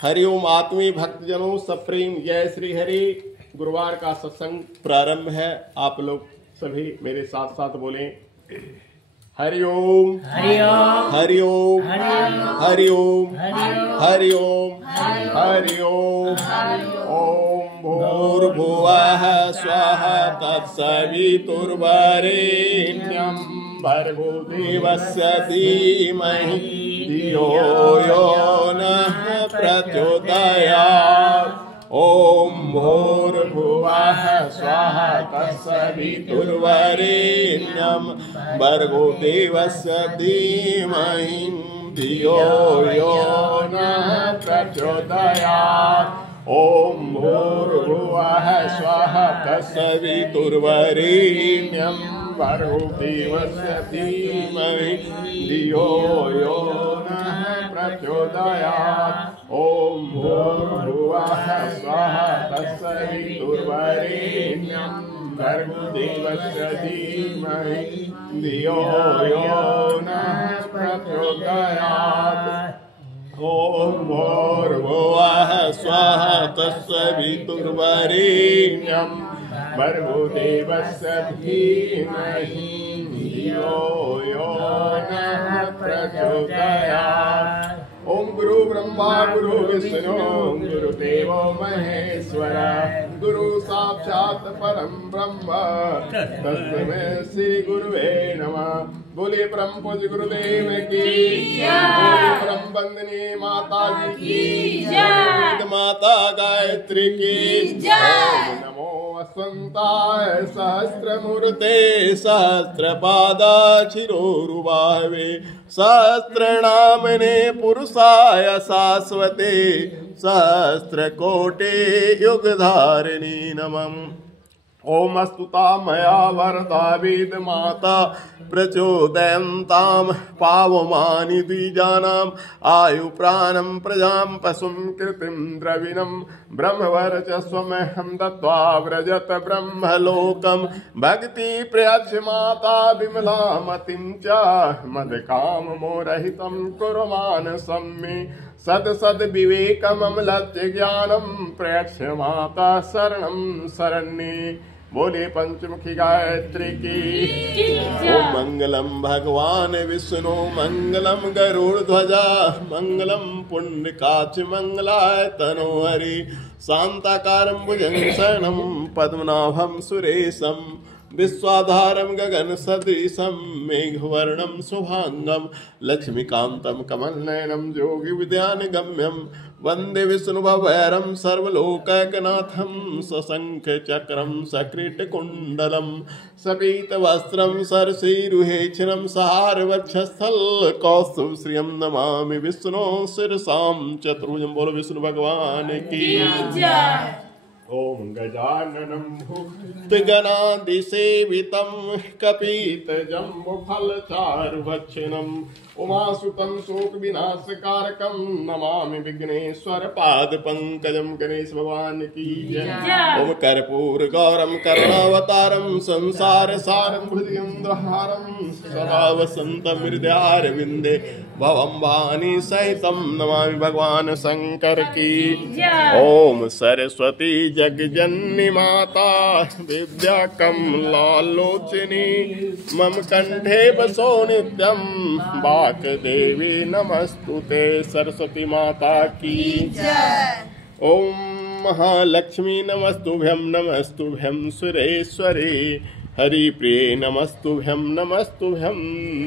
हरिओम आत्मी भक्तजनों सप्रेम जय श्री हरि। गुरुवार का सत्संग प्रारंभ है। आप लोग सभी मेरे साथ साथ बोलें हरिओम हरिओम हरिओम हरिओम हरिओम हरिओम। ओम भूर्भुवः स्वः तत्सवितुर्वरेण्यं भर्गो देवस्य धीमहि धियो यो नः प्रचोदयात्। ओम भूर्भुवः स्वः तत्सवितुर्वरेण्यं भर्गो देवस्य धीमहि धियो यो नः प्रचोदयात्। ओम भूर्भुवः स्वः तत्सवितुर्वरेण्यं भर्गो देवस्य धीमहि धियो यो नः प्रचोदयात्। ओम भूर्भुवः स्वः तत्सवितुर्वरेण्यं भर्गो देवस्य धीमहि धियो यो नः प्रचोदयात्। ओम भूर्भुवः स्वः तत्सवितुर्वरेण्यं भर्गो देवस्य धीमहि धियो यो नः प्रचोदयात्। ओम गुरु ब्रह्मा गुरु विष्णु गुरुदेवो महेश्वर गुरु साक्षात् परम ब्रह्म तस्मै श्री गुरुवे नमः। बोले परम पूज्य गुरुदेव की बोले परम वंदनीय माता जी की जय, माता गायत्री की जय। नमो वसंताय सहस्रमूर्ते सहस्रपादाक्षिरोरुबाहवे सहस्रनामने पुरुषाय शाश्वते सहस्रकोटे युगधारिणी नमः। ओम स्तुता मया वरदा वेद माता प्रचोदयन्तां पावमानि द्विजानाम् आयु प्राणं प्रजां पशुं कृतिं द्रविणं ब्रह्मवर्चस्वमहं दत्त्वा व्रजत ब्रह्मलोकं भक्ति प्रयच्छ माता विमला मतिं च मदकाममोरहितं कुर्वाणसं मे सद विवेकममलत्य ज्ञानं प्रयच्छ माता शरणं शरण्ये। बोले पंचमुखी गायत्री की ओम मंगलम भगवान विष्णु मंगलम गरुड़ध्वजा मंगलम पुण्यकाक्ष मंगलाय तनोहरि शांताकारं भुजंगशयनं पद्मनाभं सुरेशं विश्वाधारं गगन सदृशं मेघवर्णं शुभांगं लक्ष्मीकान्तं कमलनयनं योगी विद्यानगम्यं वंदे विष्णुभवैरं सर्वलोकैकनाथं सशंख चक्रं सकृत्कुण्डलं सपीतवस्त्रं सरसीरुहेक्षणं सहारवक्षस्थल कौस्तुभश्रियं नमामि विष्णु शिरसां चतुर्भुजं। बोलो विष्णु भगवान की जय। ओम गजाननं भूतगणाधिसेवितं कपितजम्बुफलचारुभक्षणं उमासुतं शोकविनाशकारकं नमामि विघ्नेश्वर पादपङ्कजं। गणेश भगवान की जय। ओम कर्पूरगौरं करुणावतारं संसारसारं भुजगेन्द्रहारं सदा वसन्तं हृदयारविन्दे भवं भवानी सहितं नमामि भगवान शंकर की जय। ओम सरस्वती जगजननी माता विद्या कमलालोचनी मम कंठे बसो नित्यं वाक्देवी नमस्तुते सरस्वती माता की जय। ओम महालक्ष्मी नमस्तुभ्यं सुरेश्वरी हरि प्रिय नमस्तुभ्यं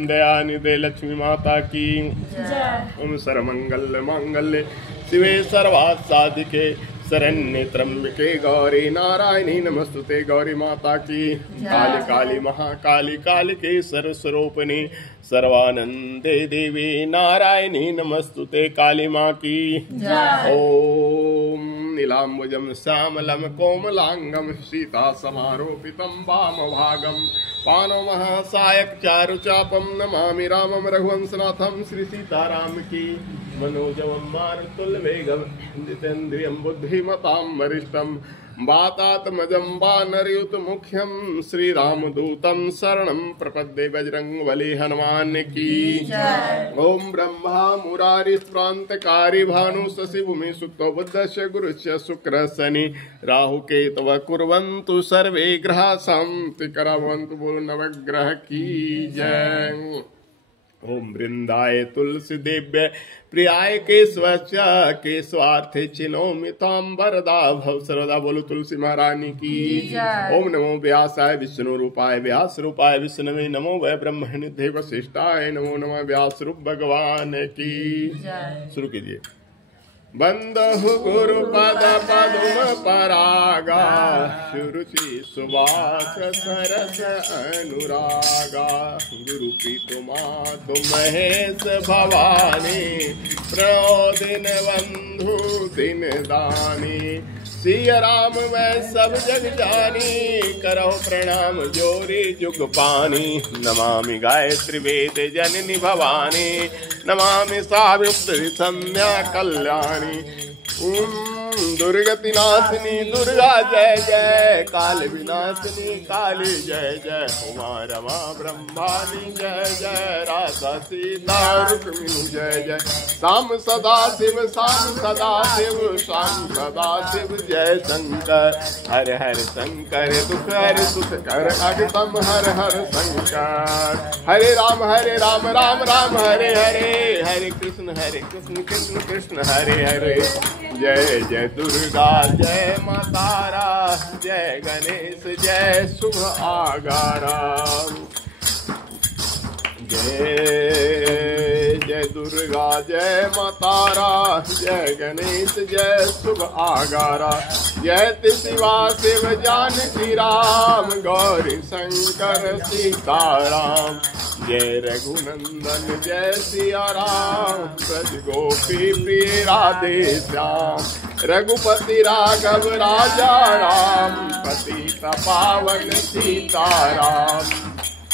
दयानिधे लक्ष्मी माता की जय। ओम सर्वमंगल मांगल्ये शिवे सर्वार्थ साधिके शरण्ये त्र्यंबके गौरी नारायणी नमस्तुते गौरी माता की काली काली महाकाली कालिके सर्वस्वरूपिणी सर्वानंदे देवी नारायणी नमस्तुते काली माँ की जय। ओम नीलाम्बुजं श्यामलं कोमलांगं सीता समारोपितं वामभागं पानो महासायक चारुचापं नमामि रामं रघुवंशनाथं श्री सीताराम की मनोजवं मारुतुल्यवेगं जितेन्द्रियं बुद्धिमतां वरिष्ठं वातात्मजं वानरयूथमुख्यं श्रीरामदूतं शरणं प्रपद्ये बजरंगबली हनुमान की ओम ब्रह्मा मुरारी प्रांतकारी भानु शशि भूमि सुतो बुद्धस्य गुरुस्य शुक्र शनि राहु केतव कुर्वन्तु सर्वे ग्रह शांति करवन्तु बोल नवग्रह की जय। ओम वृंदाय तुलसी देव्य प्रियाय के स्वार्थे चिनोमि तां वरदा भव सर्वदा बोलो तुलसी महारानी की। ओम नमो व्यासाय विष्णु रूपाय व्यास रूपाय विष्णवे नमो वै ब्रह्मणि देव वशिष्ठाय नमो नमः व्यास रूप भगवान की। शुरू कीजिए। बंदहु गुरु पद पदुम परागा सुरुचि सुवास सरस अनुरागा गुरु प्रीतुमा तुम महेश भवानी प्रदिन बंधु दिन दानी सिया राम मैं सब जग जानी करो प्रणाम जोरी जुग पानी नमामि गायत्री वेद जननी भवानी नमामि सावित्री संध्या कल्याणी दुर्गति नाशिनी दुर्गा जय जय काल विनाशिनी काली जय जय उमा रमा ब्रह्मानी जय जय राधा सीता रुक्मिणी जय जय शाम सदा शिव शाम सदा शिव शाम सदा शिव जय शंकर हर हर शंकर दुख हर सुख कर अगतम हर हर शंकर हरे राम राम राम हरे हरे हरे कृष्ण कृष्ण कृष्ण हरे हरे जय जय दुर्गा जय मातारा जय गणेश जय शुभ आगारा जय जय दुर्गा जय मातारा जय गणेश जय शुभ आगारा जय शिवा शिव जानकी राम गौरी शंकर सीताराम जय रघुनंदन जय सिया राम ब्रज गोपी प्रिय राधे श्याम रघुपति राघव राजा राम पतित पावन सीताराम।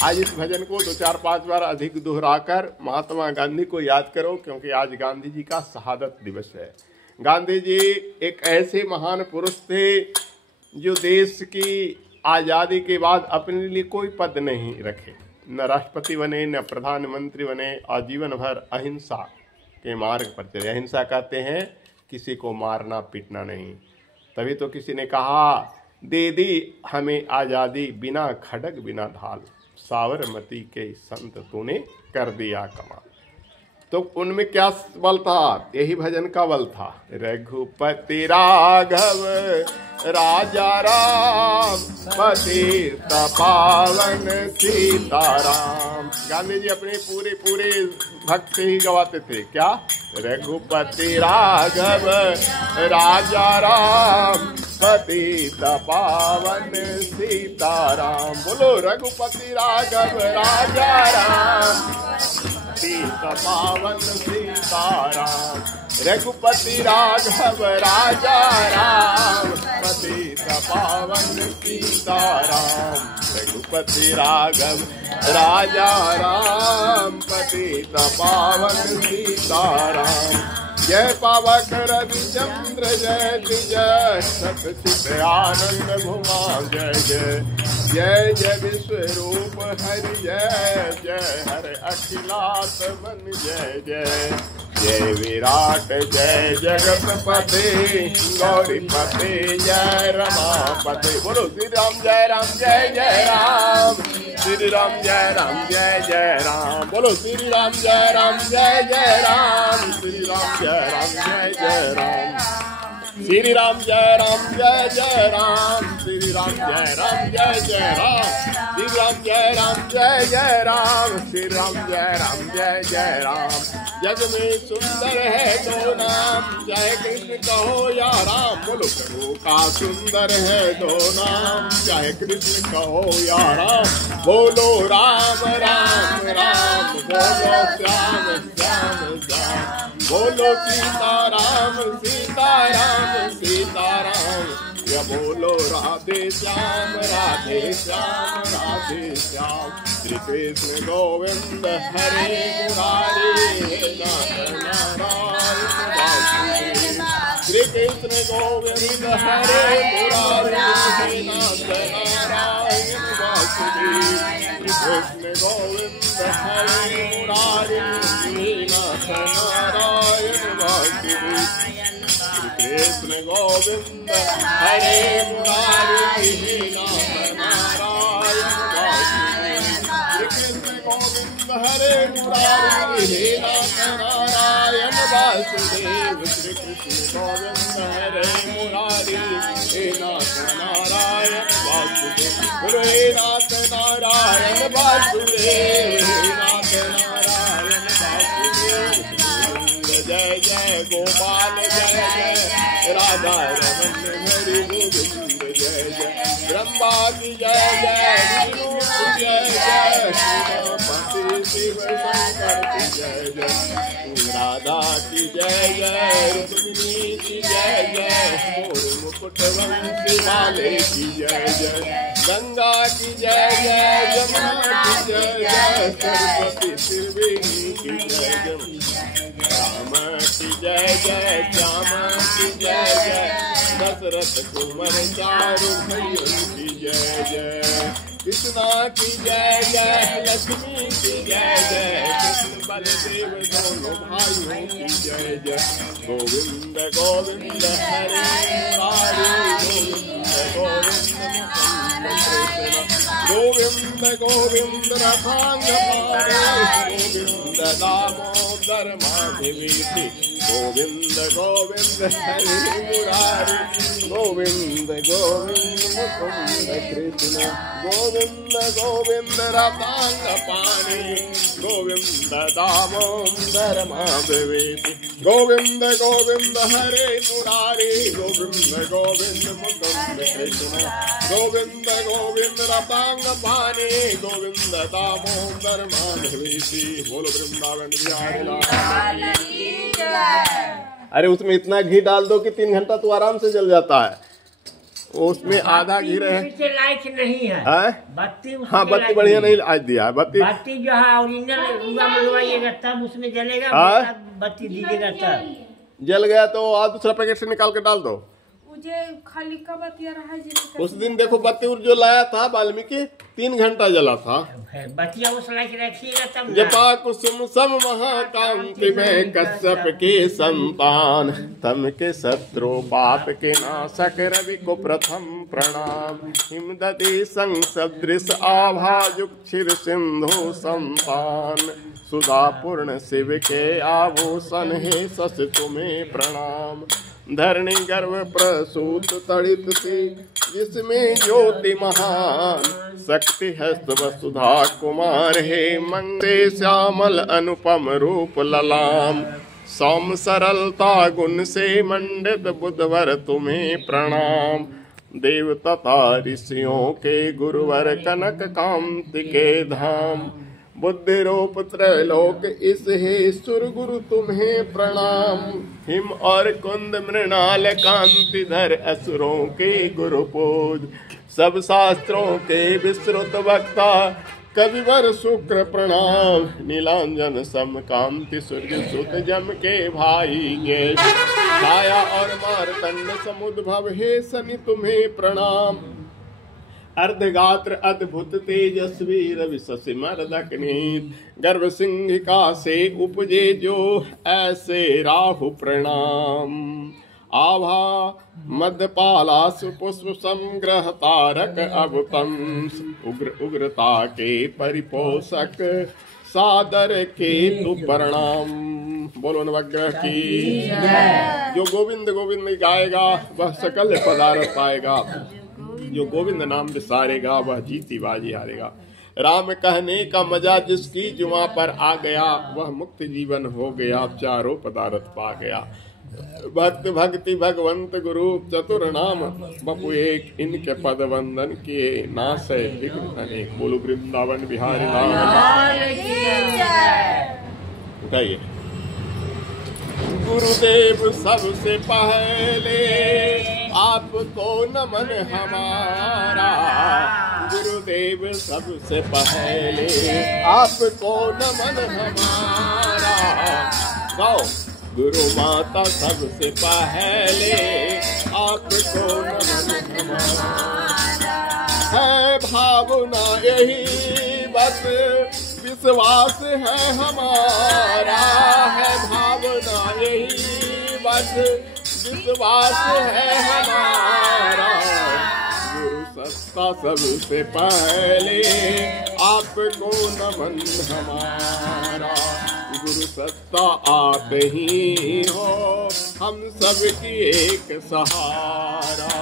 आज इस भजन को 2-4-5 बार अधिक दोहराकर महात्मा गांधी को याद करो, क्योंकि आज गांधी जी का शहादत दिवस है। गांधी जी एक ऐसे महान पुरुष थे जो देश की आज़ादी के बाद अपने लिए कोई पद नहीं रखे, न राष्ट्रपति बने न प्रधानमंत्री बने, और जीवन भर अहिंसा के मार्ग पर चले। अहिंसा कहते हैं किसी को मारना पीटना नहीं। तभी तो किसी ने कहा दे दी हमें आज़ादी बिना खड़ग बिना ढाल, साबरमती के संत तूने कर दिया कमाल। तो उनमें क्या बल था? यही भजन का बल था। रघुपति राघव राजा राम पतित पावन सीताराम। गांधी जी अपने पूरे भक्त से ही गवाते थे क्या? रघुपति राघव राजा राम पतित पावन सीताराम। बोलो रघुपति राघव राजा राम पतित पावन सीताराम। रघुपति राघव राजा राम पतित पावन सीताराम। रघुपति राघव राजा राम पतित पावन सीताराम। जय पावक रवि चंद्र जय जय सतचित आनंद घुमा जय जय जय जय विश्वरूप हरि जय जय हर अखिलात मन जय जय जय विराट जय जगतपते गौरीपते जय रमापते। बोलो श्री राम जय राम श्री राम जय राम बोलो श्री राम जय राम श्री राम जय राम श्री राम जय राम श्री राम जय राम श्री राम जय राम जय राम। जग में सुंदर है दो नाम, चाहे कृष्ण कहो या राम। बोलो प्रभु का सुंदर है दो नाम, चाहे कृष्ण कहो या राम। बोलो राम राम राम, बोलो श्याम श्याम श्याम। बोलो सीताराम सीताराम सीताराम। या बोलो राधे श्याम राधे श्याम राधे श्याम। श्री कृष्ण गोविंद हरे मुरारी नाथ नारायण वासुदेव। श्री कृष्ण गोविंद हरे मुरारी नाथ नारायण वासुदेव। श्री कृष्ण गोविंद हरे मुरारी नाथ नारायण वासुदेव। कृष्ण गोविंद हरे मुरारी नाथ नारायण वासुदेव। कृष्ण गोविंद हरे मुरारी नाथ नारायण वासुदेव। श्री कृष्ण गोविंद हरे मुरारी नाथ नारायण वासुदेव। हे नाथ नारायण वासुदेव नाथ नारायण वासुदेव। जय जय गोपाल जय जय राधा रमन हरि गोविंद जय जय। ब्रह्मा की जय जय विष्णु की जय जय उमापति शिव शंकर की जय जय। राधा की जय जय रुक्मिणी की जय जय मोर मुकुट वंशी वाले की जय जय। गंगा की जय जय यमुना की जय जय सरस्वती त्रिवेणी की जय जय। राम की जय जय श्याम की जय जय दशरथ कुंवर चारु भैया की जय जय। कृष्णा की जय जय लक्ष्मी की जय जय कृष्ण बलदेव दोनों भाइयों की जय जय। गोविंद गोविंद हरे मुरारी गोविंद गोविंद गोविंद रथांग गोविंद दामोदर माधवी। गोविंद गोविंद हरे मुरारी गोविंद गोविंद मुकुंद कृष्ण। गोविंद गोविंद रथांग पाणी गोविंद दामोदर माधवी। गोविंद गोविंद हरे मुरारी गोविंद गोविंद मुकुंद कृष्ण। गोविंद गोविंद रतांग पानी गोविंद दामोदर माधवी। बोलो वृंदावन बिहारी लाल की जय। अरे उसमें इतना घी डाल दो कि 3 घंटा तो आराम से जल जाता है। उसमें आधा घी रहे लाइट नहीं है बत्ती। हाँ बत्ती बढ़िया नहीं आज दिया है। बत्ती जो है ओरिजिनल मंगवाइएगा तब उसमें जलेगा। बत्ती दीजिएगा तब जल गया तो आज दूसरा पैकेट से निकाल के डाल दो। मुझे खाली का बत्तियाँ रहा जी। उस दिन देखो बत्ती जो लाया था वाल्मीकि 3 घंटा जला था। बत्तियाँ उस लाइक रखिएगा तब। जपा कुसुम सम महाकांति में कश्यप के संतान तम के शत्रु पाप के नाशक रवि को प्रथम प्रणाम। हिमदति संग सदृश आभाजुक क्षीर सिंधु संतान सुधा पूर्ण शिव के आभूषण हे शश तुम्हें प्रणाम। धरणी गर्भ प्रसूत तड़ित सी जिसमें ज्योति महान शक्ति हस्त वसुधा कुमार हे मंगे श्यामल अनुपम रूप ललाम। सौम सरलता गुण से मंडित बुधवर तुम्हें प्रणाम। देव तथा ऋषियों के गुरुवर कनक कांति के धाम। बुद्धि रूप त्रैलोक इस हे सुर गुरु तुम्हें प्रणाम। हिम और कुंद मृणाल कांति धर असुरों के गुरु पूज। सब शास्त्रों के विस्तृत वक्ता कविवर शुक्र प्रणाम। नीलांजन सम कांति सूर्य सुत जम के भाई गे। छाया और मारतंड समुद्भव हे शनि तुम्हें प्रणाम। अर्धगात्र अद्भुत तेजस्वी रवि शशि मर्दक नीत। गर्भ सिंहिका से उपजे जो ऐसे राहु प्रणाम। आभा मध्यपाला सुपुष्प संग्रह तारक अवतंस। उग्र उग्रता के परिपोषक सादर के तु प्रणाम। बोलो नवग्रह की जो गोविंद गोविंद गाएगा वह सकल पदार्थ पाएगा। जो गोविंद नाम विसारेगा वह जीती बाजी हारेगा। राम कहने का मजा जिसकी जुमा पर आ गया वह मुक्त जीवन हो गया। चारों पदार्थ पा गया। भक्त भक्ति भगवंत गुरु चतुर नाम बपु एक इनके पद वंदन किए नाश विघ्न अनेक। बोलो वृंदावन बिहारी लाल। उठाइए। गुरुदेव सबसे पहले आपको नमन हमारा, गुरुदेव सबसे पहले आपको नमन हमारा। गाओ, गुरु माता सबसे पहले आपको नमन हमारा। है भावना यही बस विश्वास है हमारा, है भावना यही बस विश्वास है हमारा। गुरु सत्ता सबसे पहले आपको नमन हमारा। गुरु सत्ता आप ही हो हम सबकी एक सहारा।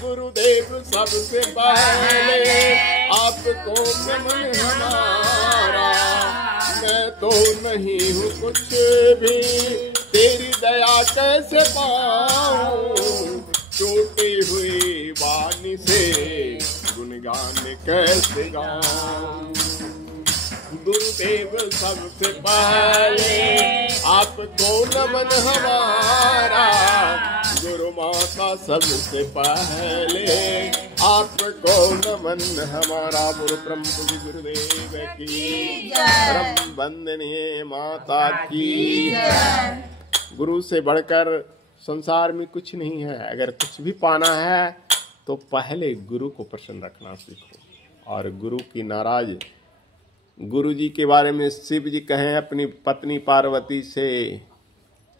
गुरुदेव सबसे पहले आपको नमन हमारा। मैं तो नहीं हूँ कुछ भी, तेरी दया कैसे पाऊं, टूटी हुई वाणी से गुणगान कैसे गाऊं। गुरुदेव सबसे पहले आपको नमन हमारा। गुरु माता सबसे पहले आपको नमन हमारा। गुरु ब्रह्म जी गुरुदेव की परम वंदनीय माता की। गुरु से बढ़कर संसार में कुछ नहीं है। अगर कुछ भी पाना है तो पहले गुरु को प्रसन्न रखना सीखो। और गुरु की नाराज, गुरु जी के बारे में शिव जी कहें अपनी पत्नी पार्वती से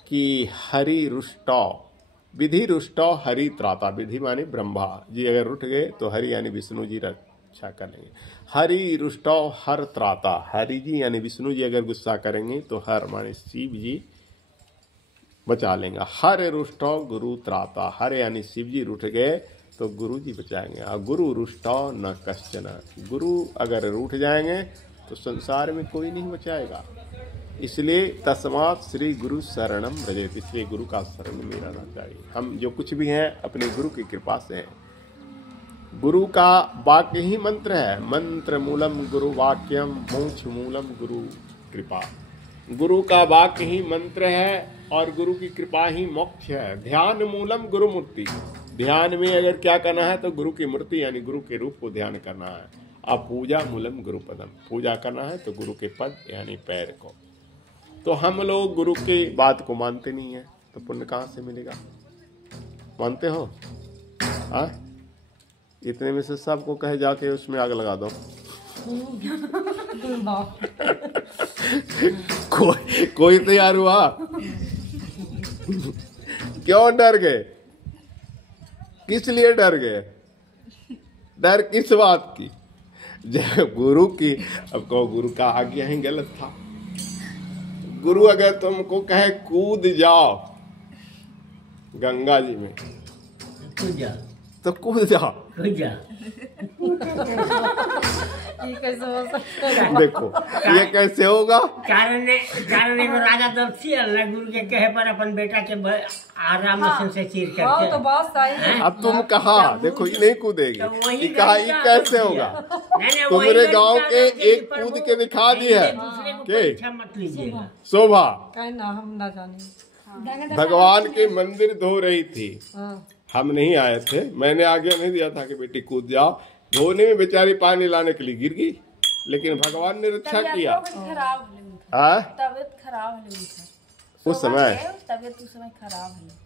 कि हरि रुष्टौ, विधि रुष्टौ हरि त्राता। विधि माने ब्रह्मा जी अगर उठ गए तो हरि यानी विष्णु जी रक्षा करेंगे। हरि रुष्टौ हर त्राता, हरि जी यानी विष्णु जी अगर गुस्सा करेंगे तो हर माने शिव जी बचा लेंगे। हर रुष्टौ गुरु त्राता, हर यानी शिव जी रूठ गए तो गुरु जी बचाएंगे। और गुरु रुष्टौ न कश्चन, गुरु अगर रूठ जाएंगे तो संसार में कोई नहीं बचाएगा। इसलिए तस्मात् श्री गुरु शरणम व्रजेत, इसलिए गुरु का शरण में रहना चाहिए। हम जो कुछ भी हैं अपने गुरु की कृपा से हैं। गुरु का वाक्य ही मंत्र है। मंत्र मूलम गुरु वाक्यम मोक्ष मूलम गुरु कृपा। गुरु का वाक्य ही मंत्र है और गुरु की कृपा ही मोक्ष है। ध्यान मूलम गुरु मूर्ति, ध्यान में अगर क्या करना है तो गुरु की मूर्ति यानी गुरु के रूप को ध्यान करना है। अब पूजा मूलम गुरु पदम, पूजा करना है तो गुरु के पद यानी पैर को। तो हम लोग गुरु की बात को मानते नहीं है तो पुण्य कहाँ से मिलेगा? मानते हो? हाँ, इतने में से सबको कहे जाके उसमें आग लगा दो। कोई तैयार हुआ? क्यों डर गए? किस लिए डर गए? डर किस बात की? जब गुरु की, अब कहो गुरु का आज्ञा ही गलत था। गुरु अगर तुमको कहे कूद जाओ गंगा जी में तो कूद जाओ। देखो ये कैसे होगा? कारण एगो राजा दलसिंह गुरु के कहे पर अपन बेटा के आराम से चीर करके तो बात सही है। अब तुम कहा देखो ये नहीं कूदेगी, ये कहा ये कैसे होगा? तुम्हारे गांव के एक कूद के दिखा दी है के मत लीजिएगा। शोभा हम ना जाने भगवान के मंदिर धो रही थी, हम नहीं आए थे, मैंने आज्ञा नहीं दिया था कि बेटी कूद जाओ। धोने में बेचारी पानी लाने के लिए गिर गई, लेकिन भगवान ने रक्षा किया। तबियत खराब उस समय खराब है,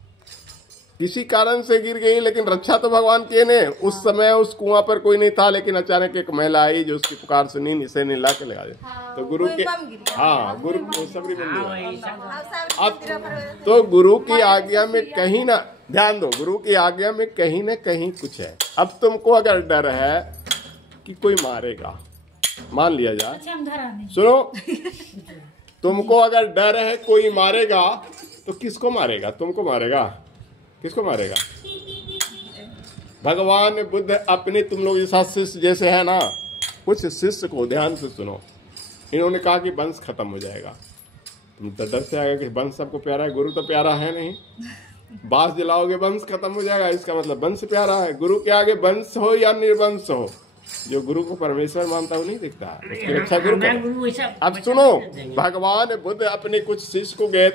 किसी कारण से गिर गई, लेकिन रक्षा तो भगवान किए ने। उस समय उस कुआं पर कोई नहीं था, लेकिन अचानक एक महिला आई जो उसकी पुकार सुनी, निसे ने ला के लगा दिया। तो गुरु के गुरु को सबरी अब तो गुरु की आज्ञा में कहीं ना, ध्यान दो, गुरु की आज्ञा में कहीं ना कहीं कुछ है। अब तुमको अगर डर है कि कोई मारेगा, मान लिया जाए, सुनो, तुमको अगर डर है कोई मारेगा तो किसको मारेगा? तुमको मारेगा? किसको मारेगा? भगवान बुद्ध अपने तुम लोग जैसा शिष्य जैसे है ना, कुछ शिष्य को ध्यान से सुनो, इन्होंने कहा कि वंश खत्म हो जाएगा। तुम तो डर से आएगा कि वंश सबको प्यारा है, गुरु तो प्यारा है नहीं। बांस जलाओगे वंश खत्म हो जाएगा, इसका मतलब वंश प्यारा है। गुरु के आगे वंश हो या निर्वंश हो, जो गुरु को परमेश्वर मानता वो नहीं दिखता, उसकी रक्षा गुरु करे। अब सुनो, भगवान बुद्ध अपने कुछ शिष्य को गए,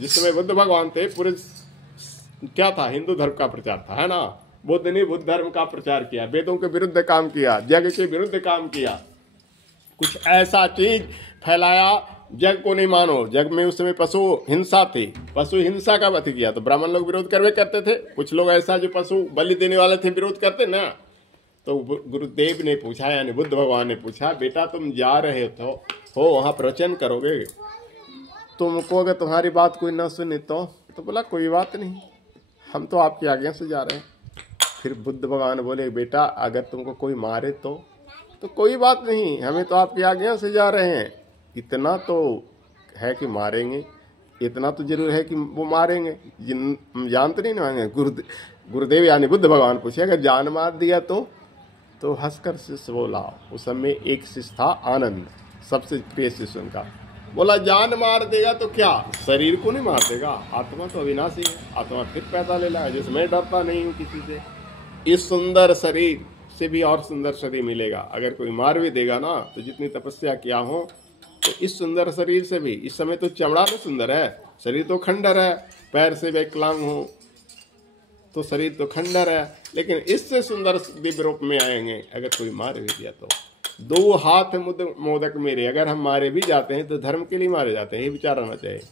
जिस समय बुद्ध भगवान थे, पूरे क्या था? हिंदू धर्म का प्रचार था, है ना। बुद्ध ने बुद्ध धर्म का प्रचार किया, वेदों के विरुद्ध काम किया, जग के विरुद्ध काम किया, कुछ ऐसा चीज फैलाया जग को नहीं मानो। जग में उस समय पशु हिंसा थी, पशु हिंसा का वध किया, तो ब्राह्मण लोग विरोध करवे करते थे। कुछ लोग ऐसा जो पशु बलि देने वाले थे विरोध करते ना। तो गुरुदेव ने पूछा, यानी बुद्ध भगवान ने पूछा, बेटा तुम जा रहे हो वहां प्रवचन करोगे, तुमको अगर तुम्हारी बात कोई ना सुने तो बोला कोई बात नहीं, हम तो आपकी आज्ञा से जा रहे हैं। फिर बुद्ध भगवान बोले, बेटा अगर तुमको कोई मारे तो कोई बात नहीं, हमें तो आपकी आज्ञा से जा रहे हैं। इतना तो है कि मारेंगे, इतना तो जरूर है कि वो मारेंगे, हम जानते नहीं मारेंगे। गुरुदेव यानी बुद्ध भगवान पूछे, अगर जान मार दिया तो हंसकर शिष्य बोला। उस समय एक शिष्य था आनंद, सबसे प्रिय शिष्य उनका। बोला जान मार देगा तो क्या, शरीर को नहीं मार देगा, आत्मा तो अविनाशी है, आत्मा फिर पैदा ले लाएगा। जैसे मैं डरता नहीं हूँ किसी से, इस सुंदर शरीर से भी और सुंदर शरीर मिलेगा। अगर कोई मार भी देगा ना, तो जितनी तपस्या किया हो तो इस सुंदर शरीर से भी, इस समय तो चमड़ा तो सुंदर है, शरीर तो खंडर है, पैर से विकलांग हो तो शरीर तो खंडर है, लेकिन इससे सुंदर दिव्य रूप में आएंगे अगर कोई मार भी दिया तो। दो हाथ मोदक मेरे, अगर हम मारे भी जाते हैं तो धर्म के लिए मारे जाते हैं, ये विचार आना चाहिए।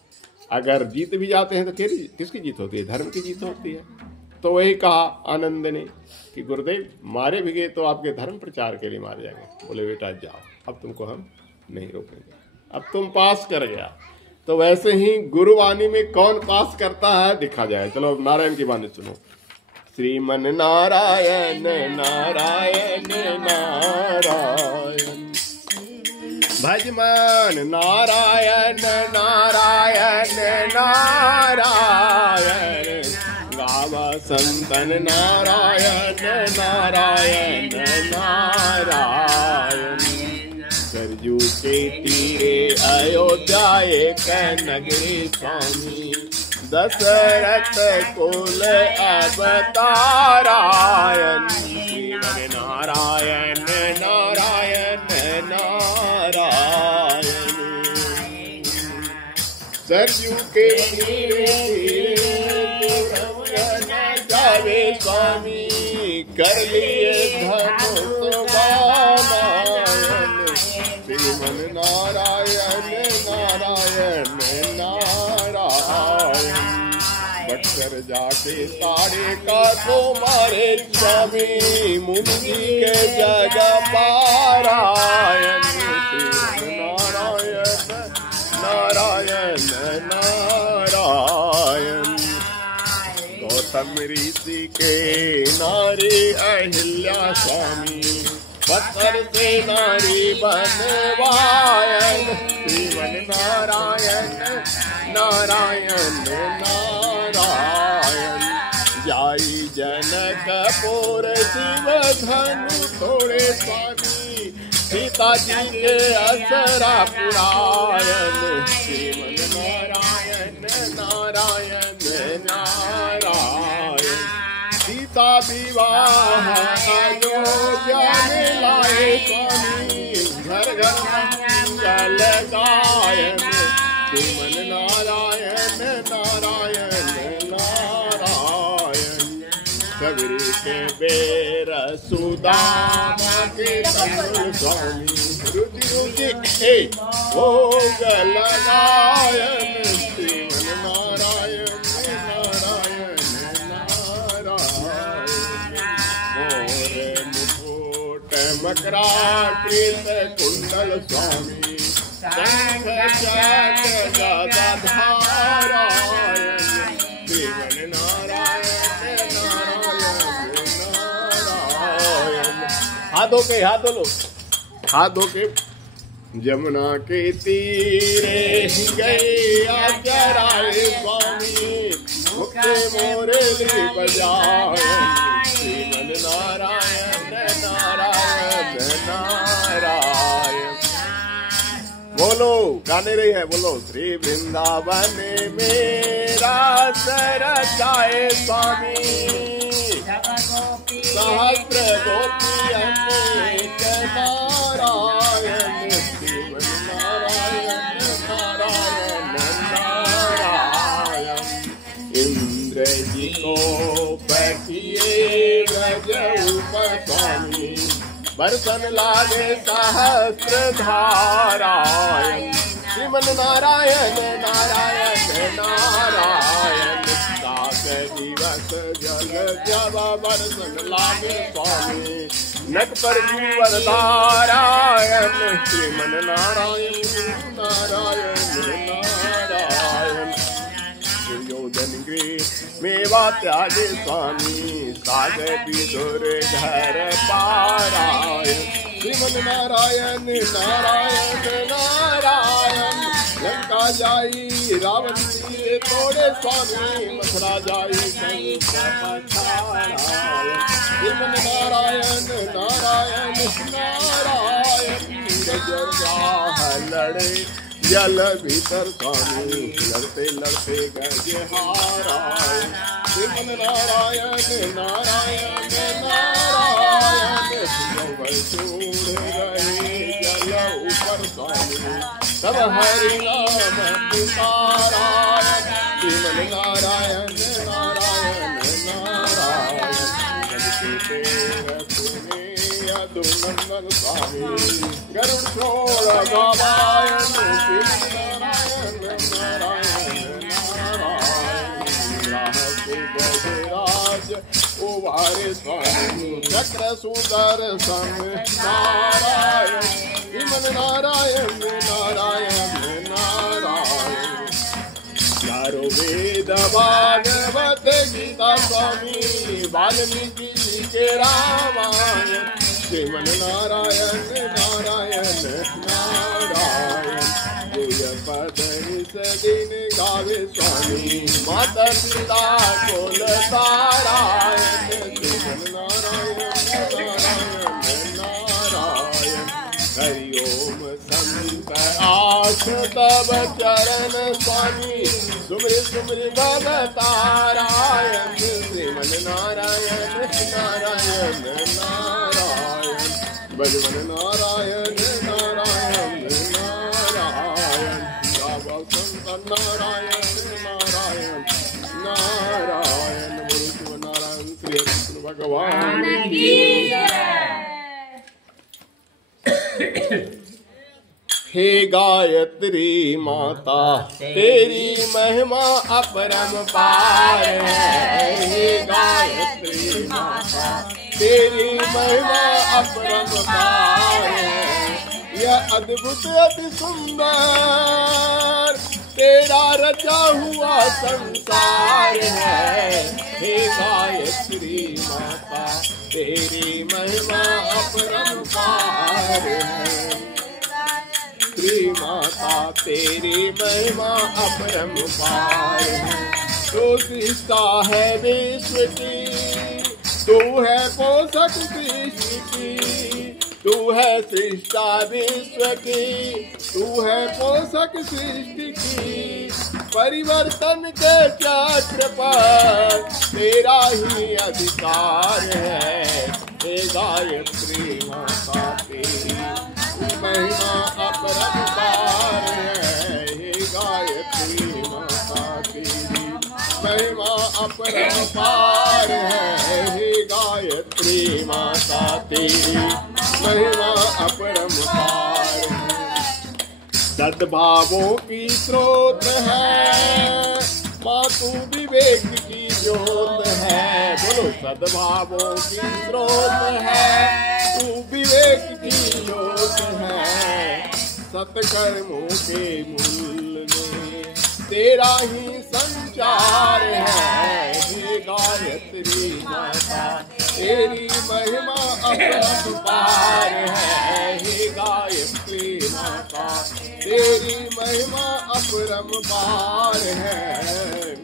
अगर जीत भी जाते हैं तो किसकी जीत होती है? धर्म की जीत होती है। तो वही कहा आनंद ने कि गुरुदेव मारे भी गए तो आपके धर्म प्रचार के लिए मारे जाएंगे। बोले बेटा जाओ, अब तुमको हम नहीं रोकेंगे, अब तुम पास कर गया। तो वैसे ही गुरुवाणी में कौन पास करता है दिखा जाए। चलो नारायण की वाणी सुनो। श्रीमन नारायण नारायण नारायण, भजमन नारायण नारायण नारायण, गावा संतन नारायण नारायण नारायण। सरजू के तीरे अयोध्या एक नगरी स्वामी, दशरथ कुल अवतारायण। श्रीमन नारायण नारायण नारायण, सरजू के तीरे जावे स्वामी, कर लिए धनुष बाणायन। श्रीमन नारायण नारायण नारायण, बक्सर जाके तारे का तो मारे स्वामी, मुनि के जग पारायण। श्रीमन नारायण नारायण नारायण, गौतम ऋषि के नारी अहिल्या स्वामी, पत्थर से नारी बनवायन। श्रीमन नारायण नारायण नारायण, जाई जनकपुर शिव धनु थोड़े स्वामी, सीता जी के असरा पुरायन। श्रीमन नारायण नारायण नारायण, सीता विवाह अयोध्या में लाए स्वामी, घर घर मंगल गायन। श्रीमन नारायण नारायण नारायण, सबरी के बेर सुदामा के तनुल स्वामी, रुचि रुचि भोग लगायन। श्रीमन नारायण नारायण नारायण, मोर मुकुट मकराकृत कुंडल स्वामी, शंख चक्र गदा धारायण। श्रीमन नारायण नारायण नारायण, हाथों के हाथ लो, हाथों के। जमुना के तीरे गए चराए स्वामी, मुक्ते मोरली बजाए। श्रीमन नारायण नारायण नारायण, बोलो गाने रही है, बोलो। श्री वृंदावन में रास रचाए स्वामी, सहस्त्र गोपियन एक नारायण। श्रीमन नारायण नारायण नारायण, इंद्र ब्रज को बैठिए ब्रज ऊपर स्वामी, बरसन लागे सहस्र धारायण, श्रीमन नारायण नारायण नारायण, सात दिवस जल जब बरसन लागे स्वामी, नक पर जीवन धारायण, श्रीमन नारायण नारायण नारायण, दुर्योधन गृह मेवा त्यागे स्वामी, सागर विदुर घर पारायण, श्रीमन नारायण नारायण नारायण, लंका जाई रावण तीर तोड़े स्वामी, मथुरा जाई शंकर पछाड़ायण, श्रीमन नारायण नारायण नारायण, जरगाह लड़े जल भीतर स्वामी, लड़ते लड़ते गए हारायण, श्रीमन नारायण नारायण नारायण, छोड़ रहे जल ऊपर स्वामी, तब हरि नाम पुकारायण, श्रीमन नारायण नारायण नारायण, यदुनंदन स्वामी, गरुड़ छोड़ गावायन, श्रीमन नारायण नारायण नारायण, गजराज उवारे स्वामी, चक्र सुदर्शन नारायण, श्रीमन नारायण नारायण नारायण, चारों वेद भागवत गीता स्वामी, वाल्मीकि जी के रामायण, श्रीमन नारायण नारायण नारायण, जय पद दिन गावे स्वामी, माता पिता कोल तारायण, श्रीमन नारायण नारायण नारायण, हरि ओम संत आठ तब चरण स्वामी, सुमरि सुमरि भव तारायण, श्रीमन नारायण नारायण नारायण, भजन नारायण नारायण नारायण, गावो संत नारायण नारायण नारायण, बोलो शिव नारायण श्री कृष्ण भगवान की हे गायत्री माता तेरी महिमा अपरंपार है, हे गायत्री माता तेरी महिमा अपरंपार है, यह अद्भुत अति सुंदर तेरा रचा हुआ संसार है, हे गायत्री माता तेरी महिमा अपरंपार है, श्री माता तेरी महिमा अपरंपार है, तो सृष्टा है विश्व की, तू है पोषक सृष्टि की, तू है सृष्टा विश्व की, तू है पोषक सृष्टि की, परिवर्तन के चक्र पर तेरा ही अधिकार है, हे गायत्री माता तेरी महिमा अपरंपार है, हे गायत्री माता तेरी महिमा अपरंपार है, हे गायत्री माता तेरी महिमा अपरंपार है, सद्भावों की स्रोत है माँ तू विवेक की ज्योत है, बोलो सद्भावों की स्रोत है तू विवेक की ज्योत है, सत्कर्मों के मूल में तेरा ही संचार है, हे गायत्री माता तेरी महिमा अपरंपार है, हे गायत्री माता तेरी महिमा अपरंपार है,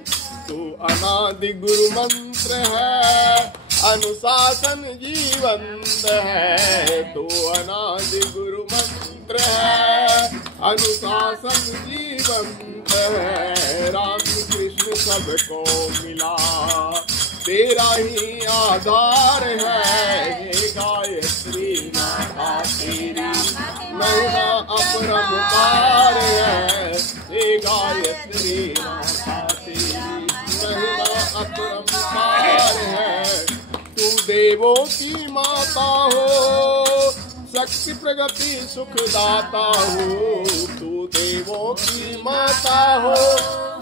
तू अनादि गुरु मंत्र है, अनुशासन जीवंत है, तू अनादि गुरु मंत्र है, अनुशासन जीवंत है, राम कृष्ण सबको मिला तेरा ही आधार है, हे गायत्री माता तेरी महिमा अपरंपार है, हे गायत्री माता तेरी महिमा देवों की माता हो, शक्ति प्रगति सुखदाता हो। तू देवों की माता हो,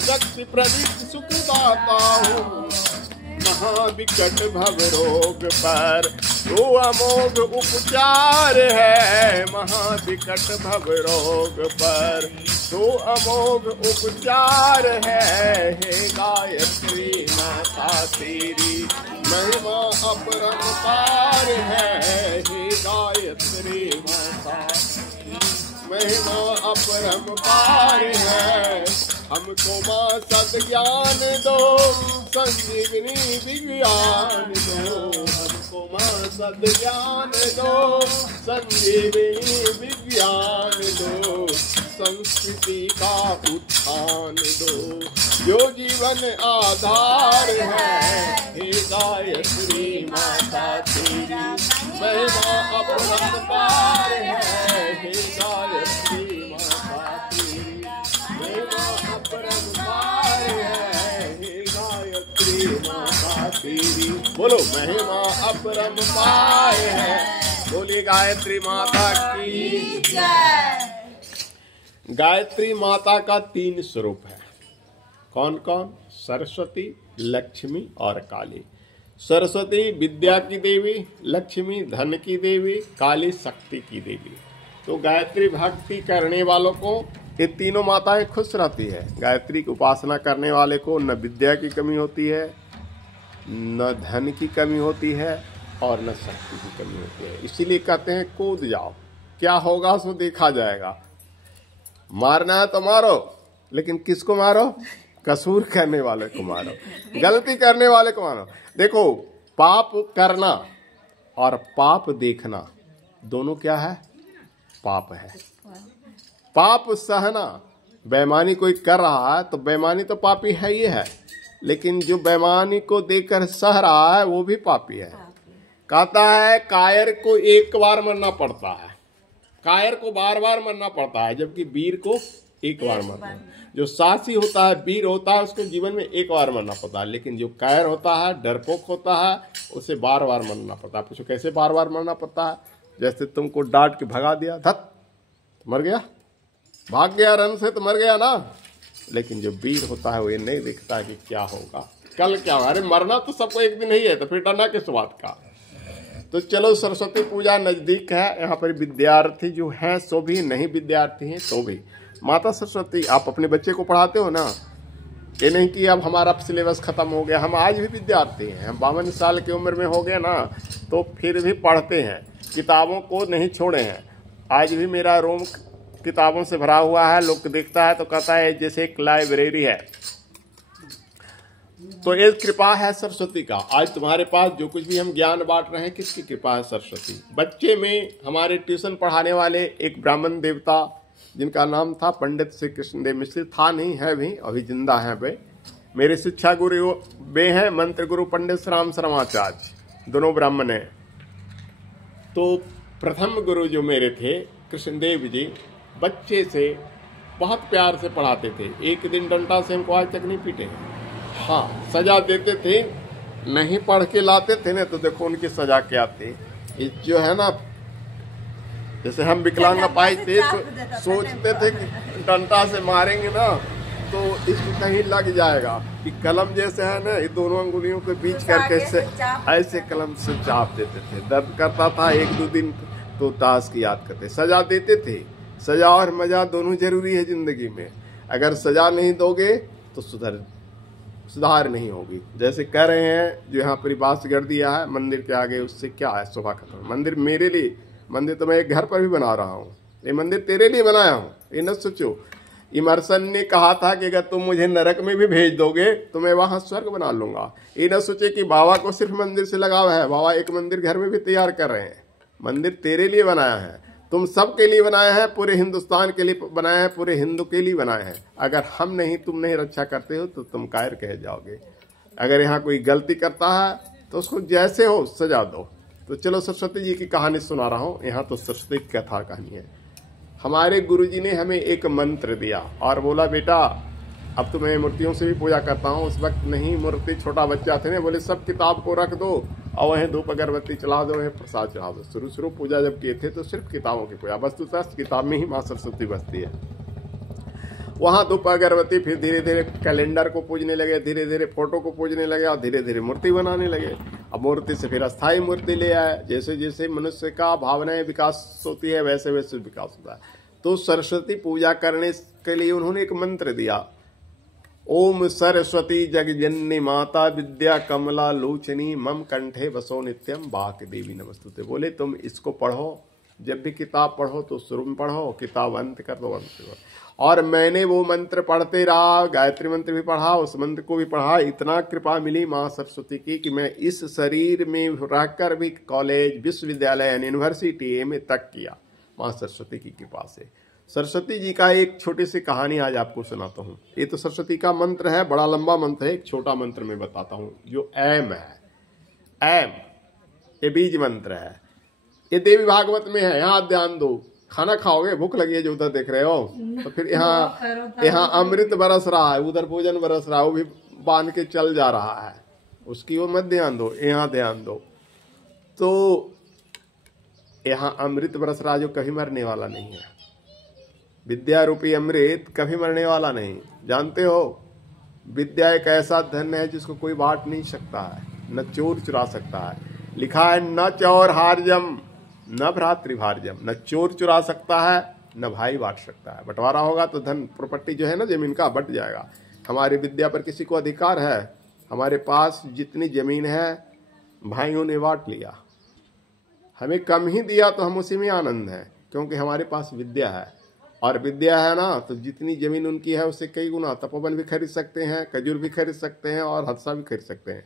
शक्ति प्रगति सुखदाता हो। महाविकट भव रोग पर तू अमोघ उपचार है। महाविकट भव रोग पर तू अमोघ उपचार है। हे गायत्री माता तेरी महिमा अपरंपार है। हे गायत्री माता महिमा अपरंपार है। हमको माँ सद्ज्ञान दो, संजीवनी विज्ञान दो। हमको माँ सद्ज्ञान दो, संजीवनी विज्ञान दो। संस्कृति का उत्थान दो, जो जीवन आधार है। हे गायत्री माता तेरी महिमा अपरंपार है। हे गायत्री माता तेरी महिमा अपरंपार है। हे गायत्री माता तेरी बोलो महिमा अपरंपार है। बोलिए गायत्री माता की जय। गायत्री माता का 3 स्वरूप है। कौन कौन? सरस्वती, लक्ष्मी और काली। सरस्वती विद्या की देवी, लक्ष्मी धन की देवी, काली शक्ति की देवी। तो गायत्री भक्ति करने वालों को ये तीनों माताएं खुश रहती है। गायत्री की उपासना करने वाले को न विद्या की कमी होती है, न धन की कमी होती है और न शक्ति की कमी होती है। इसीलिए कहते हैं कूद जाओ, क्या होगा सो देखा जाएगा। मारना है तो मारो, लेकिन किसको मारो? कसूर करने वाले को मारो, गलती करने वाले को मारो। देखो, पाप करना और पाप देखना दोनों क्या है? पाप है। पाप सहना, बेईमानी कोई कर रहा है तो बेईमानी तो पापी है ही है, लेकिन जो बेईमानी को देखकर सह रहा है वो भी पापी है। कहता है कायर को एक बार मरना पड़ता है, कायर को बार बार मरना पड़ता है, जबकि वीर को एक बार मरना है। जो साहसी होता है, वीर होता है, उसको जीवन में एक बार मरना पड़ता है, लेकिन जो कायर होता है, डरपोक होता है, उसे बार बार मरना पड़ता है। पूछो कैसे बार बार मरना पड़ता है? जैसे तुमको डांट के भगा दिया, धत मर गया, भाग गया रन से तो मर गया ना। लेकिन जो वीर होता है वो ये नहीं देखता कि क्या होगा, कल क्या होगा। अरे मरना तो सबको एक दिन ही है, तो फिर डरना किस बात का। तो चलो, सरस्वती पूजा नजदीक है। यहाँ पर विद्यार्थी जो हैं सो भी, नहीं विद्यार्थी हैं तो भी, माता सरस्वती आप अपने बच्चे को पढ़ाते हो ना। ये नहीं कि अब हमारा सिलेबस खत्म हो गया, हम आज भी विद्यार्थी हैं। हम 52 साल की उम्र में हो गए ना, तो फिर भी पढ़ते हैं, किताबों को नहीं छोड़े हैं। आज भी मेरा रूम किताबों से भरा हुआ है। लोग देखता है तो कहता है जैसे एक लाइब्रेरी है। तो ये कृपा है सरस्वती का। आज तुम्हारे पास जो कुछ भी हम ज्ञान बांट रहे हैं, किसकी कृपा है? सरस्वती। बच्चे में हमारे ट्यूशन पढ़ाने वाले एक ब्राह्मण देवता जिनका नाम था पंडित श्री कृष्णदेव मिश्र, था नहीं है भी, अभी जिंदा है वे। मेरे शिक्षा गुरु वे हैं मंत्र गुरु पंडित राम शर्माचार्य, दोनों ब्राह्मण हैं। तो प्रथम गुरु जो मेरे थे कृष्णदेव जी, बच्चे से बहुत प्यार से पढ़ाते थे। एक दिन डंडा से हमको आज तक नहीं पीटे। हाँ, सजा देते थे, नहीं पढ़ के लाते थे ना, तो देखो उनकी सजा क्या थी। ये जो है ना, जैसे हम विकलांग पाए थे तो सोचते थे कि डंडा से मारेंगे ना तो इसको कहीं लग जाएगा, कि कलम जैसे है ना, ये दोनों अंगुलियों के बीच करके ऐसे कलम से चाप देते थे। दर्द करता था 1-2 दिन, तो दास की याद करते, सजा देते थे। सजा और मजा दोनों जरूरी है जिंदगी में। अगर सजा नहीं दोगे तो सुधार नहीं होगी। जैसे कह रहे हैं जो यहाँ पर बांस गढ़ दिया है मंदिर के आगे, उससे क्या है? शोभा खत्म। मंदिर मेरे लिए, मंदिर तो मैं एक घर पर भी बना रहा हूँ, ये मंदिर तेरे लिए बनाया हूँ। ये न सोचो, इमर्सन ने कहा था कि अगर तुम मुझे नरक में भी भेज दोगे तो मैं वहां स्वर्ग बना लूंगा। ये न सोचे कि बाबा को सिर्फ मंदिर से लगाव है, बाबा एक मंदिर घर में भी तैयार कर रहे हैं। मंदिर तेरे लिए बनाया है, तुम सबके लिए बनाया है, पूरे हिंदुस्तान के लिए बनाया है, पूरे हिंदू के लिए बनाया है। अगर तुम नहीं रक्षा करते हो तो तुम कायर कह जाओगे। अगर यहाँ कोई गलती करता है तो उसको जैसे हो सजा दो। तो चलो सरस्वती जी की कहानी सुना रहा हूँ। यहाँ तो सरस्वती की कथा कहानी है। हमारे गुरुजी ने हमें एक मंत्र दिया और बोला, बेटा अब तो मैं मूर्तियों से भी पूजा करता हूँ। उस वक्त नहीं, मूर्ति छोटा बच्चा थे ना, बोले सब किताब को रख दो और वहीं धूप अगरबत्ती चला दो, वहीं प्रसाद चढ़ा दो। शुरू शुरू पूजा जब किए थे तो सिर्फ किताबों की पूजा, वस्तुतः किताब में ही माँ सरस्वती बसती है। वहाँ धूप अगरबत्ती, फिर धीरे धीरे कैलेंडर को पूजने लगे, धीरे धीरे फोटो को पूजने लगे और धीरे धीरे मूर्ति बनाने लगे। अब मूर्ति से फिर अस्थायी मूर्ति ले आए। जैसे जैसे मनुष्य का भावनाएं विकास होती है वैसे वैसे विकास होता है। तो सरस्वती पूजा करने के लिए उन्होंने एक मंत्र दिया, ओम सरस्वती जगजननी माता विद्या कमला लोचनी मम कंठे बसो नित्यम बाक देवी नमस्तुते। बोले तुम इसको पढ़ो, जब भी किताब पढ़ो तो शुरू में पढ़ो, किताब अंत कर दो, अंत करो। और मैंने वो मंत्र पढ़ते रहा, गायत्री मंत्र भी पढ़ा, उस मंत्र को भी पढ़ा। इतना कृपा मिली माँ सरस्वती की कि मैं इस शरीर में रहकर भी कॉलेज, विश्वविद्यालय, यूनिवर्सिटी में तक किया माँ सरस्वती की कृपा से। सरस्वती जी का एक छोटी सी कहानी आज आपको सुनाता हूँ। ये तो सरस्वती का मंत्र है, बड़ा लंबा मंत्र है, एक छोटा मंत्र मैं बताता हूँ जो ऐम है। ऐम ये बीज मंत्र है, ये देवी भागवत में है। यहाँ ध्यान दो, खाना खाओगे, भूख लगी है जो उधर देख रहे हो, तो फिर यहाँ अमृत बरस रहा है, उधर भोजन बरस रहा है, वो भी बांध के चल जा रहा है, उसकी ओर मत ध्यान दो, यहाँ ध्यान दो। तो यहाँ अमृत बरस रहा जो कभी मरने वाला नहीं है। विद्या रूपी अमृत कभी मरने वाला नहीं। जानते हो, विद्या एक ऐसा धन है जिसको कोई बांट नहीं सकता है, न चोर चुरा सकता है। लिखा है न चोर हार्यम न भ्रातृभार्यम, न चोर चुरा सकता है न भाई बांट सकता है। बंटवारा होगा तो धन प्रॉपर्टी जो है ना जमीन का बट जाएगा। हमारी विद्या पर किसी को अधिकार है? हमारे पास जितनी जमीन है भाइयों ने बांट लिया, हमें कम ही दिया तो हम उसी में आनंद है, क्योंकि हमारे पास विद्या है। और विद्या है ना तो जितनी जमीन उनकी है उससे कई गुना तपोवन भी खरीद सकते हैं, खजूर भी खरीद सकते हैं और हदसा भी खरीद सकते हैं।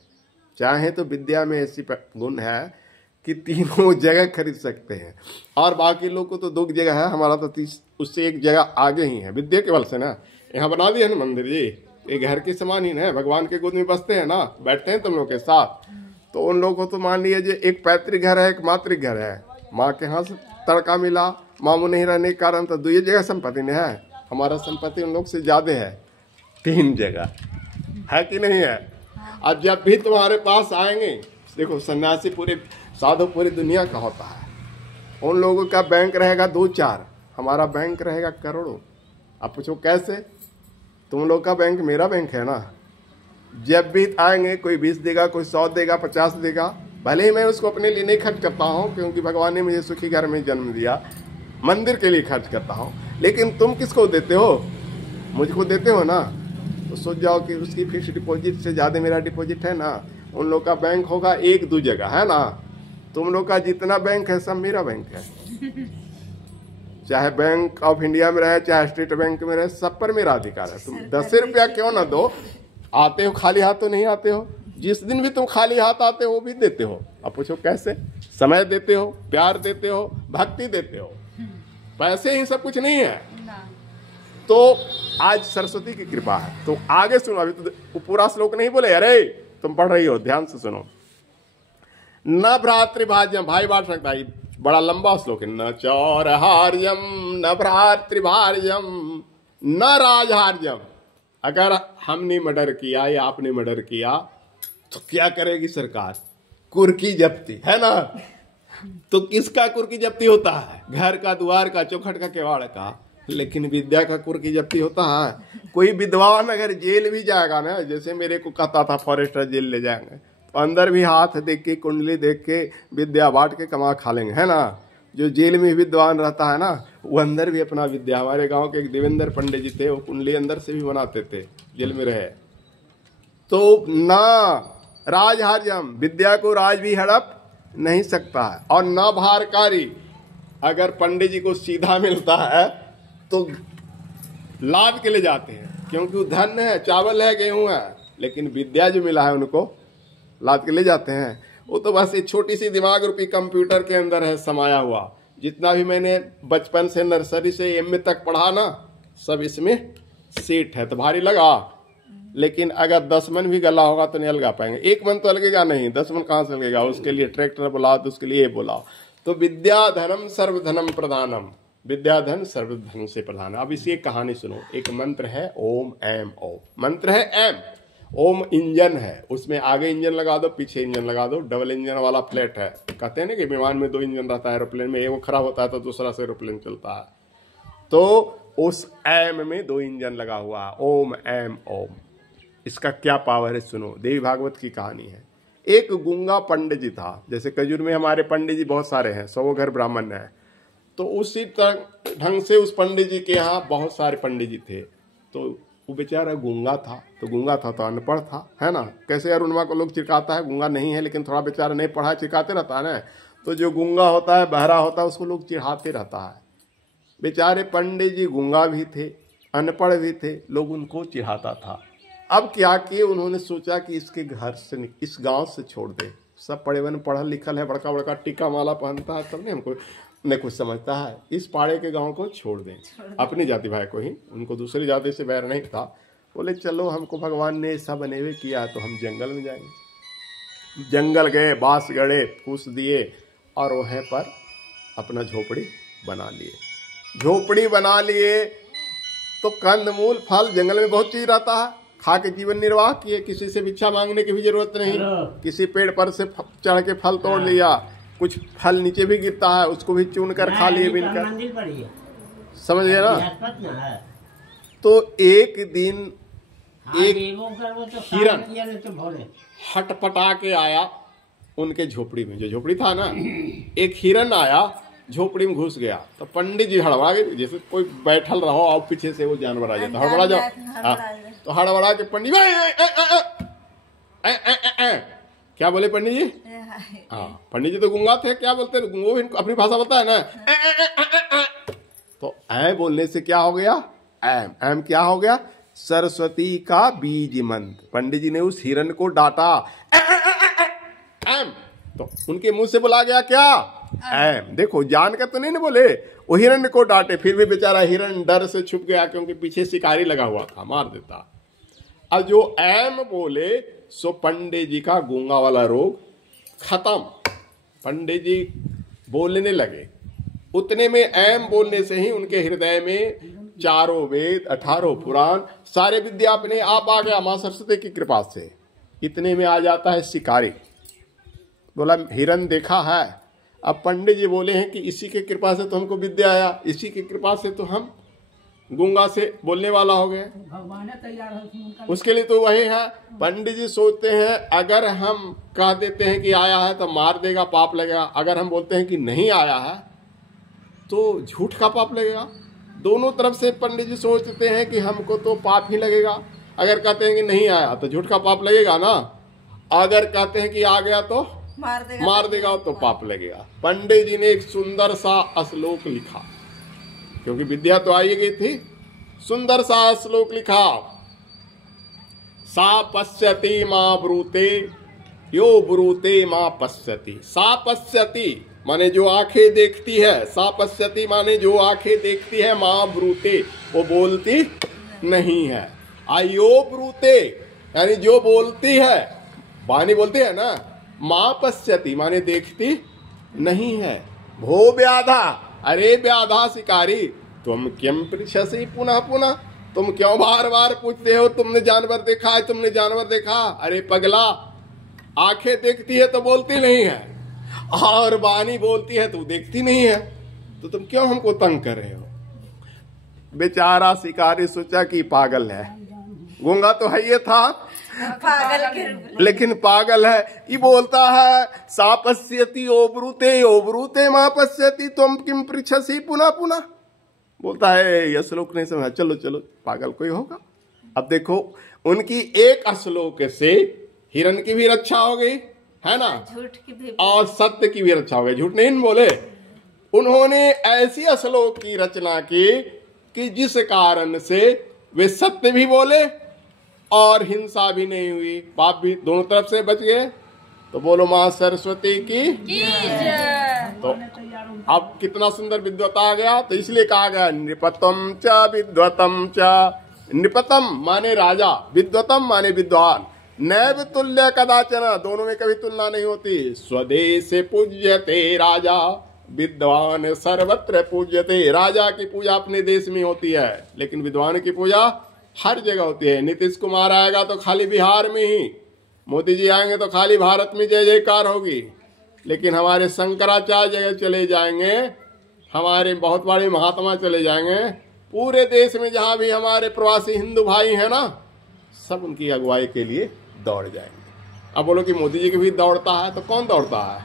चाहे तो विद्या में ऐसी गुण है कि तीनों जगह खरीद सकते हैं। और बाकी लोग को तो 2 जगह है, हमारा तो 30 उससे 1 जगह आगे ही है विद्या के बल से ना। यहाँ बना दिया है ना मंदिर जी, ये घर के समान ही है, भगवान के गोद में बसते हैं ना, बैठते हैं तुम लोग के साथ। तो उन लोगों को तो मान लीजिए एक पैतृक घर है, एक मातृक घर है। माँ के यहाँ से तड़का मिला, मामू नहीं रहने के कारण तो 2 जगह संपत्ति नहीं है। हमारा संपत्ति उन लोग से ज्यादा है, 3 जगह है कि नहीं है। अब जब भी तुम्हारे पास आएंगे, देखो सन्यासी पूरे साधु पूरी दुनिया का होता है, उन लोगों का बैंक रहेगा 2-4, हमारा बैंक रहेगा करोड़ों। अब पूछो कैसे? तुम लोग का बैंक मेरा बैंक है ना। जब भी आएंगे कोई 20 देगा, कोई 100 देगा, 50 देगा। भले ही मैं उसको अपने लिए नहीं खर्च करता हूँ, क्योंकि भगवान ने मुझे सुखी घर में जन्म दिया, मंदिर के लिए खर्च करता हूँ। लेकिन तुम किसको देते हो? मुझको देते हो ना। तो सोच जाओ कि उसकी फिक्स डिपॉजिट से ज्यादा मेरा डिपॉजिट है ना। उन लोग का बैंक होगा 1-2 जगह है ना। तुम लोग का जितना बैंक है सब मेरा बैंक है। चाहे बैंक ऑफ इंडिया में रहे, चाहे स्टेट बैंक में रहे, सब पर मेरा अधिकार है। तुम 10 रुपया क्यों ना दो, आते हो खाली हाथ तो नहीं आते हो। जिस दिन भी तुम खाली हाथ आते हो वो भी देते हो। अब पूछो कैसे? समय देते हो, प्यार देते हो, भक्ति देते हो, पैसे ही सब कुछ नहीं है। तो आज सरस्वती की कृपा है। तो आगे सुनो, अभी तो पूरा श्लोक नहीं बोले, अरे तुम पढ़ रही हो, ध्यान से सुनो। न भ्रातृभार्यम, भाई बांट सकता है, बड़ा लंबा श्लोक है। न चौरहार्यम न भ्रातृभार्यम न राजहार्यम। अगर हमने मर्डर किया या आपने मर्डर किया तो क्या करेगी सरकार? कुर्की जब्ती है ना। तो किसका कुर्की जब्ती होता है? घर का, द्वार का, चौखट का, केवाड़ का। लेकिन विद्या का कुर्की जब्ती होता है। कोई विद्वान अगर जेल भी जाएगा ना, जैसे मेरे को कहता था फॉरेस्टर जेल ले जाएंगे, तो अंदर भी हाथ देख के, कुंडली देख के, विद्या बांट के कमा खा लेंगे, है ना। जो जेल में विद्वान रहता है ना, वो अंदर भी अपना विद्या। हमारे गांव के एक देवेंद्र पंडित जी थे, वो कुंडली अंदर से भी बनाते थे, जेल में रहे। तो ना राजहार्यम, विद्या को राज भी हड़प नहीं सकता है। और न भारकारी, अगर पंडित जी को सीधा मिलता है तो लाद के ले जाते हैं, क्योंकि वो धन है, चावल है, गेहूं है। लेकिन विद्या जो मिला है उनको लाद के ले जाते हैं। वो तो बस एक छोटी सी दिमाग रूपी कंप्यूटर के अंदर है समाया हुआ। जितना भी मैंने बचपन से नर्सरी से एमए तक पढ़ा ना, सब इसमें सेट है। तो भारी लगा, लेकिन अगर 10 मन भी गला होगा तो नहीं अलगा पाएंगे। 1 मन तो अलगेगा नहीं, 10 मन कहाँ से अलगेगा? उसके लिए ट्रैक्टर बुलाओ, तो उसके लिए बुलाओ। तो विद्या धनम सर्वधनम प्रधानम, विद्या धन सर्वधन से प्रधान। अब इसी एक कहानी सुनो। एक मंत्र है ओम ऐम ओम, मंत्र है ऐम। ओम इंजन है, उसमें आगे इंजन लगा दो पीछे इंजन लगा दो, डबल इंजन वाला फ्लैट है। कहते हैं ना कि विमान में 2 इंजन रहता है, एरोप्लेन में एक खराब होता है तो दूसरा से एरोप्लेन चलता है। तो उस एम में 2 इंजन लगा हुआ है, ओम एम ओम। इसका क्या पावर है सुनो, देवी भागवत की कहानी है। एक गूंगा पंडित जी था, जैसे कजूर में हमारे पंडित जी बहुत सारे हैं, 100 घर ब्राह्मण है, तो उसी तरह ढंग से उस पंडित जी के यहाँ बहुत सारे पंडित जी थे। तो वो बेचारा गूंगा था, तो गूंगा था तो अनपढ़ था, है ना। कैसे अरुणमा को लोग चिढ़ाता है, गूंगा नहीं है लेकिन थोड़ा बेचारा नहीं पढ़ा, चिढ़ाते रहता है ना। तो जो गूंगा होता है, बहरा होता है, उसको लोग चिढ़ाते रहता है। बेचारे पंडित जी गूंगा भी थे, अनपढ़ भी थे, लोग उनको चिढ़ाता था। अब क्या किए, उन्होंने सोचा कि इसके घर से, इस गांव से छोड़ दे। सब पढ़े बन पढ़ल लिखल है, बड़का बड़का टीका माला पहनता है, तब नहीं हमको नहीं कुछ समझता है, इस पाड़े के गांव को छोड़ दें, अपनी जाति भाई को ही, उनको दूसरी जाति से बैर नहीं था। बोले चलो हमको भगवान ने ऐसा बनेवे किया तो हम जंगल में जाएंगे। जंगल गए, बांस गड़े, फूस दिए और वहीं पर अपना झोपड़ी बना लिए। झोपड़ी बना लिए तो कंदमूल फल, जंगल में बहुत चीज रहता है, खा के जीवन निर्वाह किए। किसी से भिक्षा मांगने की भी जरूरत नहीं, किसी पेड़ पर से चढ़ के फल तोड़ लिया, कुछ फल नीचे भी गिरता है उसको भी चुन कर खा लिए बिनकर, समझ गए ना। तो एक दिन एक हिरन हटपटा के आया उनके झोपड़ी में, जो झोपड़ी था ना, एक हिरन आया झोपड़ी में घुस गया। तो पंडित जी हड़बड़ा गए, जैसे कोई बैठल रहो और पीछे से वो जानवर आ जाता, हड़बड़ा जाओ। तो हड़बड़ा के पंडित क्या बोले पंडित जी? हाँ, पंडित जी तो गूंगा थे, क्या बोलते हैं, वो भी अपनी भाषा बोलता है ना। तो ऐ बोलने से क्या हो गया, एम एम क्या हो गया, सरस्वती का बीज मंत्र। पंडित जी ने उस हिरन को डांटा, एम, तो उनके मुंह से बोला गया क्या, एम। देखो जान कर तो नहीं ना बोले, वो हिरन को डांटे, फिर भी बेचारा हिरन डर से छुप गया क्योंकि पीछे शिकारी लगा हुआ था, मार देता। अब जो एम बोले सो पंडित जी का गूंगा वाला रोग खत्म। पंडित जी बोलने लगे, उतने में एम बोलने से ही उनके हृदय में 4 वेद 18 पुराण सारे विद्या अपने आप आ गया, मां सरस्वती की कृपा से। इतने में आ जाता है शिकारी, बोला हिरन देखा है। अब पंडित जी बोले हैं कि इसी के कृपा से तो हमको विद्या आया, इसी की कृपा से तो हम गूंगा से बोलने वाला हो गए, भगवान तैयार है उसके लिए तो वही है। पंडित जी सोचते हैं अगर हम कह देते हैं कि आया है तो मार देगा, पाप लगेगा, अगर हम बोलते हैं कि नहीं आया है तो झूठ का पाप लगेगा। दोनों तरफ से पंडित जी सोचते हैं कि हमको तो पाप ही लगेगा, अगर कहते हैं कि नहीं आया तो झूठ का पाप लगेगा ना, अगर कहते हैं कि आ गया तो मार देगा तो पाप लगेगा। पंडित जी ने एक सुंदर सा श्लोक लिखा, क्योंकि विद्या तो आई गई थी, सुंदर सा श्लोक लिखा, सा पश्यति मां ब्रूते यो ब्रूते मां पश्यति। सा पश्यति माने जो आंखें देखती है, सा पश्यति माने जो आंखें देखती है, मां ब्रूते वो बोलती नहीं है, आयो ब्रूते यानी जो बोलती है, वाणी बोलती है ना, मां पश्यति माने देखती नहीं है। भो व्याधा, अरे व्याधा शिकारी, तुम क्यों पृछसि पुनः पुनः, तुम क्यों बार बार पूछते हो तुमने जानवर देखा है, तुमने जानवर देखा। अरे पगला, आंखें देखती है तो बोलती नहीं है, और वाणी बोलती है तो देखती नहीं है, तो तुम क्यों हमको तंग कर रहे हो। बेचारा शिकारी सोचा कि पागल है, गूंगा तो है ये था पागल के, लेकिन पागल है। ये बोलता है सा पश्यति ओ ब्रूते मां पश्यति तुम किम पृछसि पुनः पुनः। बोलता है यह श्लोक नहीं समझा, चलो चलो पागल कोई होगा। अब देखो उनकी एक श्लोक से हिरन की भी रक्षा हो गई, है ना, झूठ की भी, और सत्य की भी रक्षा हो गई, झूठ नहीं बोले। उन्होंने ऐसी श्लोक की रचना की कि जिस कारण से वे सत्य भी बोले और हिंसा भी नहीं हुई, पाप भी दोनों तरफ से बच गए। तो बोलो मां सरस्वती की। तो अब कितना सुंदर विद्वता आ गया, तो इसलिए कहा गया नृपतम च विद्वतम च। नृपतम माने राजा, विद्वतम माने विद्वान, नैव तुल्य कदाचन, दोनों में कभी तुलना नहीं होती। स्वदेश पूज्यते राजा, विद्वान सर्वत्र पूज्यते। राजा की पूजा अपने देश में होती है, लेकिन विद्वान की पूजा हर जगह होती है। नीतीश कुमार आएगा तो खाली बिहार में ही, मोदी जी आएंगे तो खाली भारत में जय जयकार होगी। लेकिन हमारे शंकराचार्य जगह चले जाएंगे, हमारे बहुत बड़े महात्मा चले जाएंगे, पूरे देश में जहाँ भी हमारे प्रवासी हिंदू भाई हैं ना, सब उनकी अगुवाई के लिए दौड़ जाएंगे। अब बोलो कि मोदी जी की भी दौड़ता है, तो कौन दौड़ता है?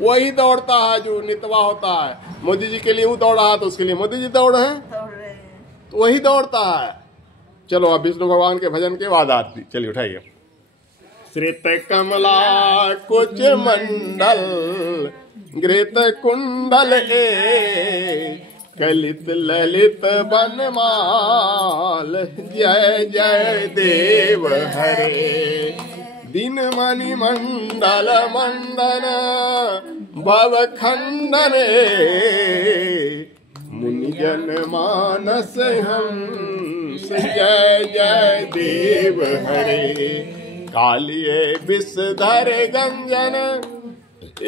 वही दौड़ता है जो नितवा होता है। मोदी जी के लिए वो दौड़ रहा तो उसके लिए मोदी जी दौड़ है, तो वही दौड़ता है। चलो अब विष्णु भगवान के भजन के बाद आरती, चलिए उठाइए। श्रित कमला कुच मंडल घृत कुंडल कलित ललित बनमाल, जय जय देव हरे। दिन मणि मंडल मंदन भव खंडन, मुनिजन मानस हंस, जय जय देव हरे। कालिये विषधर गंजन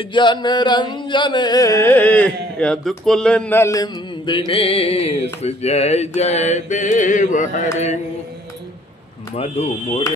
जन रंजन, यदुकुल नलिंदिनेश, जय जय देव हरे। मधु मोर